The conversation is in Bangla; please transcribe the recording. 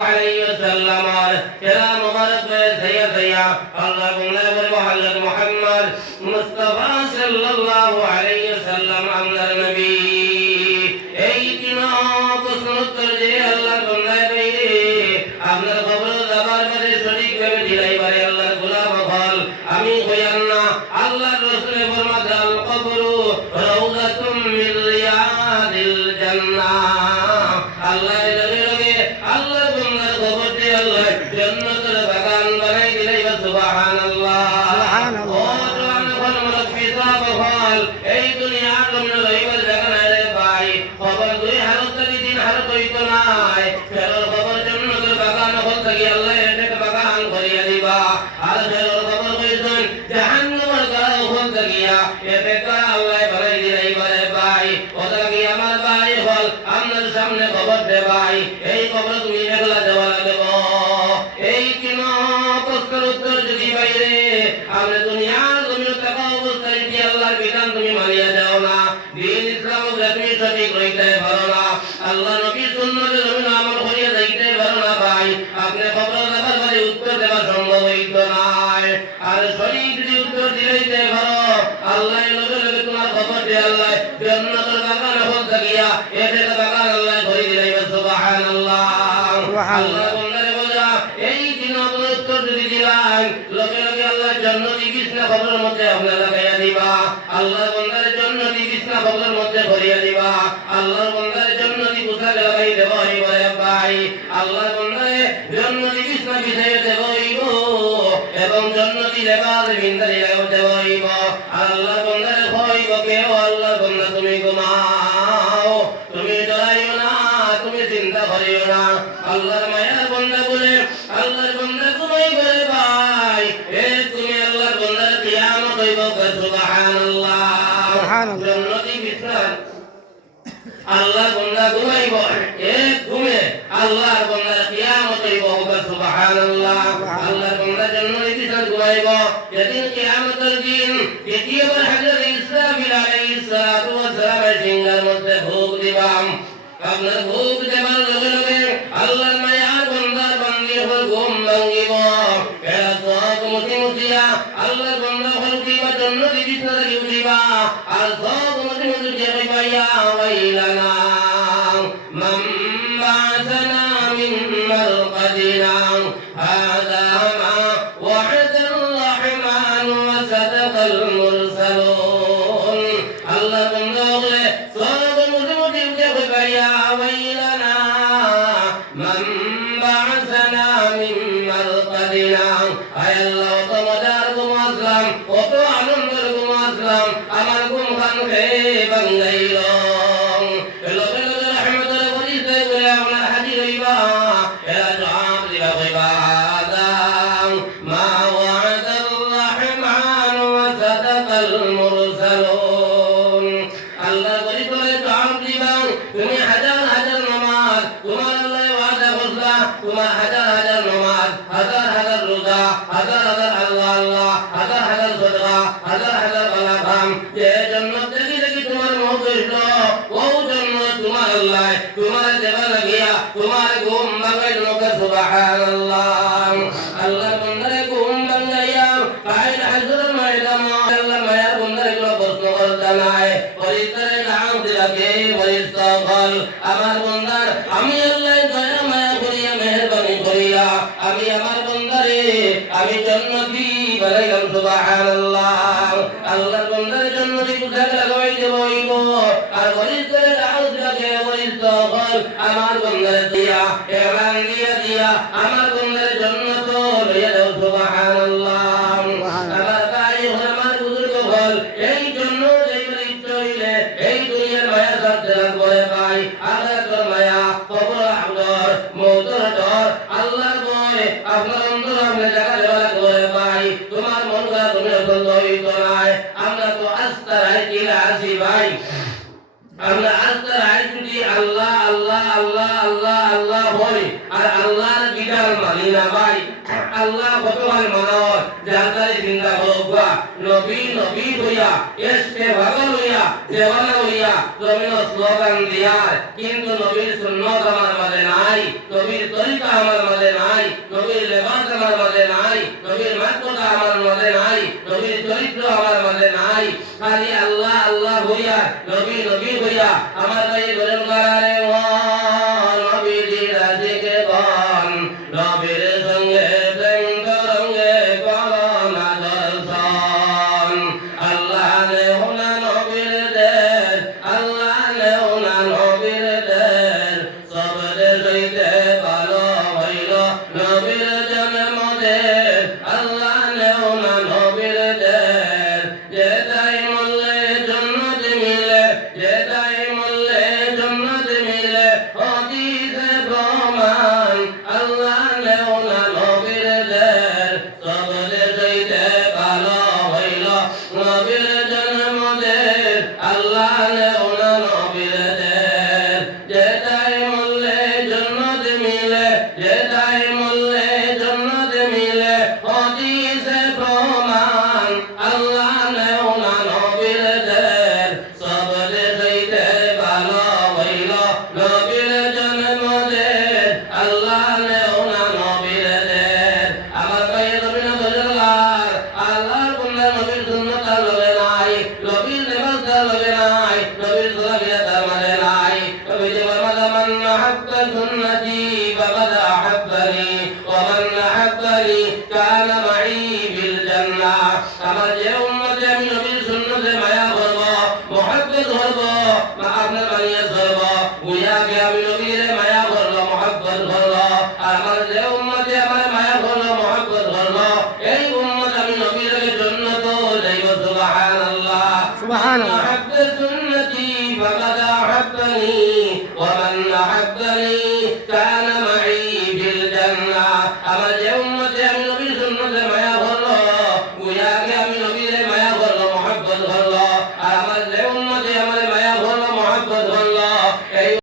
عليه وسلم يا مبارك سيدي اللهم نبر محمد مصطفى صلى الله عليه وسلم امر نبي এই দিন প্রশ্ন উত্তর যে আল্লাহ তোমরা পেয়ে আপনার খবর দাবার পরে শরীক ভাবে দিলাই পারে আল্লাহর গোলাম হল আমি কইয়ান না আল্লাহর রাসূল ফরমাতে আল কবর রাউযাতুম মিন রিয়াদিল জান্নাহ আল্লাহ লগে আল্লাহ তোমার কবরতে আল্লাহ জান্নাতের বাগান বানাই দিলাই সুবহানাল্লাহ সুবহানাল্লাহ এই দুনিয়ার জন্য রইবার জায়গা নাই রে ভাই খবর দুই হালত দিন হালত হইতো নাই ফেরর খবর জান্নাতের বাগান হল থাকি আল্লাহ এটাকে বাগান করিয়া দিবা আর ফেরর খবর কইছেন জাহান্নামের গাড়া হল থাকিয়া এটাকে আল্লাহ বানাই দিলাই বলে ভাই ওটা কি আমার ভাই হল আপনার সামনে খবর দে ভাই এই খবর তুমি একলা দেওয়া লাগবে এই কিন প্রশ্নের উত্তর যদি বাইরে আমরা দুনিয়ার জমিনে থাকা অবস্থায় কি আল্লাহর বিধান তুমি মানিয়া যাও না দিন ইসলাম তুমি সঠিক রইতে পারো না আল্লাহ নবীর সুন্নতের জমিনে আমল করিয়া যাইতে পারো না ভাই আপনি খবর দেবার পরে উত্তর দেওয়া সম্ভব হইত না আর সঠিক যদি উত্তর দিতে পারো আল্লাহ লগে লগে তোমার খবর দিয়ে আল্লাহ জান্নাতের বাগান হল থাকিয়া এদের বাগান আল্লাহ করে দিলাই সুবহানাল্লাহ আল্লাহ বন্দারে বলা এই দিন উত্তর যদি দিলাই লগে লগে আল্লাহ জান্নাতি বিছনা খবরের মধ্যে আপনারা লাগাইয়া দিবা আল্লাহ বন্দারে জান্নাতি বিছনা খবরের মধ্যে ভরিয়া দিবা আল্লাহ বন্দারে জান্নাতি পোশাক লাগাই দেব এইবারে ভাই আল্লাহ বন্দারে জান্নাতি বিছনা বিছাইয়া দেব এবং জান্নাতি লেবাস বিন্দারি লাগাই দেব আল্লাহ বন্দারে কইব কেও আল্লাহ বন্দা তুমি ঘুমাও তুমি ডরাইও না তুমি চিন্তা করিও না আল্লাহর মায়ার বন্দা বলে আল্লাহর বন্দা ঘুমাই করে ভাই এ তুমি আল্লাহর বন্দার কিয়ামত হইব সুবহানাল্লাহ জান্নাতি বিছনা আল্লাহর বন্দা ঘুমাইব এক ঘুমে আল্লাহর বন্দার কিয়ামত হইব সুবহানাল্লাহ আল্লাহর বন্দা জান্নাতি বিছনা ঘুমাইব যেদিন কিয়ামতের দিন দ্বিতীয়বার হযরত ইসরাফিল আলাইহিস সালাতু ওয়াস সালামের সিংহার মধ্যে ভোগ দিবাম আপনার ভোগ দেবার লগে লগে আল্লাহর মায়ার বন্দার বান্দি হল ঘুম ভাঙিব এরা সব মুসিয়া আল্লাহর বন্দা হল কিবা জন্য বিছনা থেকে উঠিবা আর সব মুসিয়া কইবা ওয়াইলানা মান বা'সানা মিন মারকাদিনা হাযা মা ওয়া'দার রহমান ওয়া সাদাকাল মুরসালুন আল্লাহ বন্দা বলে সব মুসিয়া কইবা ইয়া ওয়াইলানা মান বা'সানা মিন মারকাদিনা আয় আল্লাহ তোমাদের ঘুম আসলাম কত আনন্দের ঘুম আসলাম আমার ঘুম খান খেয়ে বাঙ্গাইল লগে লগে রহমতের বলিতে বলে আপনার হাজির হইবা এরা জবাব দিবা কইবা আদাম মা ওয়া'দার রহমান ওয়া সাদাকাল মুরসালুন আল্লাহ বলি করে জবাব দিবা তুমি হাজার হাজার নামাজ তোমার আল্লাহ ওয়াদা করলা তোমার হাজার হাজার নামাজ হাজার হাজার রোজা হাজার হাজার আল্লাহ আল্লাহ হাজার হাজার সাদকা হাজার হাজার আলাকাম যে জান্নাত দেখি তোমার মত হইল ও জান্নাত তোমার আল্লাহ তোমার দেবা লাগিয়া তোমার ঘুম ভাঙাইল সুবহানাল্লাহ আল্লাহ বন্দারে ঘুম ভাঙাইয়া কাইল হাজর ময়দান আল্লাহ মায়ার বন্দারে কোনো প্রশ্ন করতে নাই পরিত্রাণের নাম দিলাকে পরিত্রাণ আমার বন্দার আমি আল্লাহ দয়া মায়া করিয়া মেহেরবানি করিয়া আমি আমার বন্দারে আমি জান্নাতি বানাইলাম সুবহানাল্লাহ আল্লাহর বন্দারে জান্নাতি পোশাক লাগাই দেব আর পরিত্রাণের নাম দিলাকে পরিত্রাণ আমার বন্দারে দিয়া এলান দিয়া আমার বন্দারে জান্নাত লইয়া দাও সুবহানাল্লাহ আমার ভাই হল আমার বুজুর্গ হল এই জন্য এই পরিত্রাণ হইলে এই দুনিয়ার মায়া ছাড়তে লাগবে ভাই আখিরাতের মায়া কবর আদর মওতের ডর আল্লাহর ভয় আপনার অন্তর আপনি জায়গা দেওয়া লাগবে ভাই তোমার মন গড়া তুমি অসন্ত হইত নাই আমরা তো আস্থা রাখিলে আসি ভাই আমরা আস্থা রাখি আল্লাহ আল্লাহ আল্লাহ আল্লাহ আল্লাহ হই আর আল্লাহর বিধান মানি না ভাই আল্লাহ কত মানাও জানতারি চিন্তা করবা নবী নবী হইয়া এসকে পাগল হইয়া দেওয়ানা হইয়া জমিন স্লোগান দিয়ার কিন্তু নবীর সুন্নত আমার মাঝে নাই, নবীর তরিকা আমার মাঝে নাই, নবীর লেবাস আমার মাঝে নাই, নবীর মাত্রতা আমার মাঝে নাই, নবীর চরিত্র আমার মাঝে নাই। খালি আল্লাহ আল্লাহ হইয়া নবী নবী হইয়া আমার ভাই বলেন কারারে ও নবীর রাজিকে কোন নবীর সঙ্গে প্রেম করঙ্গে করোনা দর্শন। আল্লাহ নে ওনা নবীর দেশ, আল্লাহ নে ওনা নবীর দেশ, সবরে হইতে ভালো হইল নবীর জন্ম দেশ। আল্লাহ নে ওনা নবীর দেশ, যেটাই মরলে জন্নত মিলে, যেটাই মরলে জন্নত মিলে, হাদিসে প্রমাণ। আল্লাহ নে ওনা নবীর দেশ, সবরে হইতে ভালো হইল নবীর জন্ম দেশ। আল্লাহ নে ওনা নবীর দেশ, যেটাই মরলে জন্নত মিলে, যেটাই মরলে জন্নত মিলে, হাদিসে প্রমাণ। আল্লাহ নে ওনা নবীর দেশ, সবরে হইতে ভালো হইল নবীর জন্ম দেশ। আল্লাহ নে ওনা নবীর দেশ। আমার ভাই নবীর বুজুর্গার আল্লাহর বন্দার নবীর সুন্নাত তার লগে নাই, নবীর লেবাস তার লগে নাই, নবীর সুলাবিয়া তার মাঝে নাই। নবী যে ফরমাতা মান আহাব্বা সুন্নতি ফাকাদ আহাব্বানি ওয়া মান আহাব্বানি কানা মাই ফিল জান্নাহ। আমার যে উম্মতে আমি নবীর সুন্নতে মায়া করব, মুহাব্বত করব, আপনার বানিয়ে ধরব, বুঝাকে আমি নবীর মায়া করব, মুহাব্বত করব। আর আমার যে